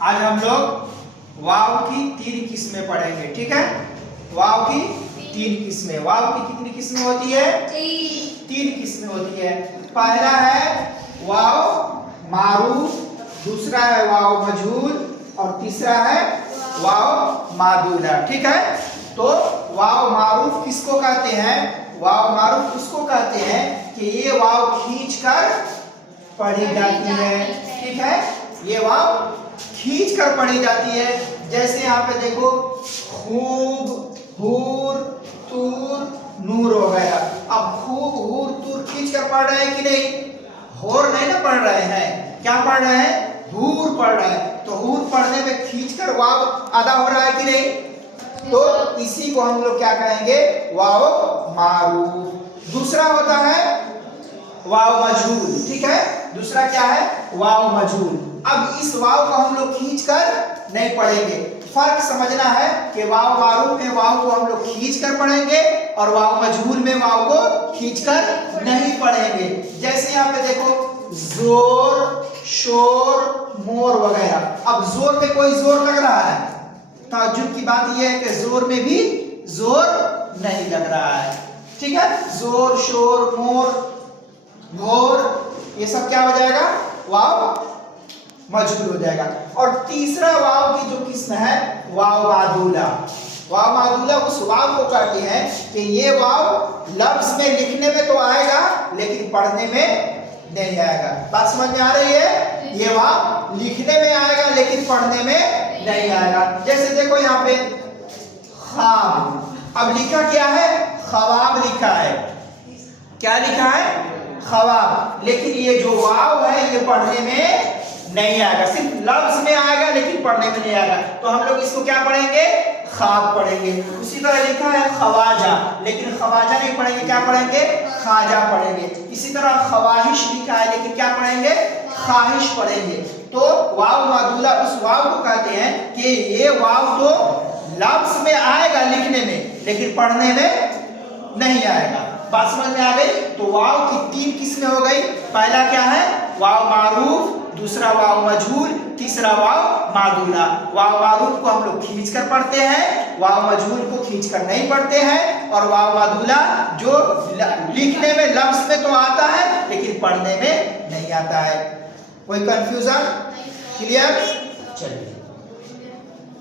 आज हम लोग वाव की 3 किस्में पढ़ेंगे, ठीक है। वाव की 3 किस्में। वाव की कितनी किस्में होती है? 3 किस्में होती है। पहला है वाव मारूफ, दूसरा है वाव मजहूल और तीसरा है वाव मादूला, ठीक है। तो वाव मारूफ किसको कहते हैं? वाव मारूफ उसको कहते हैं कि ये वाव खींच कर पढ़ी जाती है, ठीक है। ये वाव खींच कर पढ़ी जाती है। जैसे यहाँ पे देखो खूब, हूर, तूर, नूर वगैरह। अब खूब, हूर, तूर खींच कर पढ़ रहे हैं कि नहीं? होर नहीं ना पढ़ रहे हैं, क्या पढ़ रहे हैं? हूर पढ़ रहे हैं। तो हूर पढ़ने में खींच कर वाव अदा हो रहा है कि नहीं? तो इसी को हम लोग क्या कहेंगे? वाव मारूफ। दूसरा होता है वाव मजहूल, ठीक है। दूसरा क्या है? वाव मजहूल। अब इस वाव को हम लोग खींच कर नहीं पढ़ेंगे। फर्क समझना है कि वाव मारूफ में वाव को हम लोग खींच कर पढ़ेंगे और वाव मजहूल में वाव को खींच कर नहीं पढ़ेंगे। जैसे यहाँ पे देखो जोर, शोर, मोर वगैरह। अब जोर में कोई जोर लग रहा है? ताज्जुब की बात यह है कि जोर में भी जोर नहीं लग रहा है, ठीक है। जोर, शोर, मोर, घोर, ये सब क्या हो जाएगा? वाव मजहूल हो जाएगा। और तीसरा वाव की जो किस्म है वाव मादूला। वाव मादूला उस वाव को कहते हैं कि ये वाव लफ्ज में लिखने में तो आएगा लेकिन पढ़ने में नहीं आएगा। बात समझ में आ रही है? ये वाव लिखने में आएगा लेकिन पढ़ने में नहीं आएगा। जैसे देखो यहाँ पे ख्वाब, अब लिखा क्या है? ख्वाब लिखा है। क्या लिखा है? ख्वाब। लेकिन ये जो वाव है ये पढ़ने में नहीं आएगा, सिर्फ लफ्ज में आएगा लेकिन पढ़ने में नहीं आएगा। तो हम लोग इसको क्या पढ़ेंगे? ख्वाब पढ़ेंगे। उसी तरह लिखा है ख्वाजा, लेकिन ख्वाजा नहीं पढ़ेंगे, क्या पढ़ेंगे? खाजा पढ़ेंगे। इसी तरह ख्वाहिश लिखा है लेकिन क्या पढ़ेंगे? ख्वाहिश पढ़ेंगे। तो वाव मादूला उस वाव को कहते हैं कि ये वाव तो लफ्ज में आएगा लिखने में लेकिन पढ़ने में नहीं आएगा। बात समझ में आ गई? तो वाव की 3 किस्में हो गई। पहला क्या है? वाव मारूफ, दूसरा वाव मजहूल, तीसरा वाव मादूला। वाव मारूफ को हम लोग खींच कर पढ़ते हैं, वाव मजहूल को खींच कर नहीं पढ़ते हैं, और वाव मादूला जो लिखने में लफ्ज में तो आता है लेकिन पढ़ने में नहीं आता है। कोई कंफ्यूजन? क्लियर? चलिए।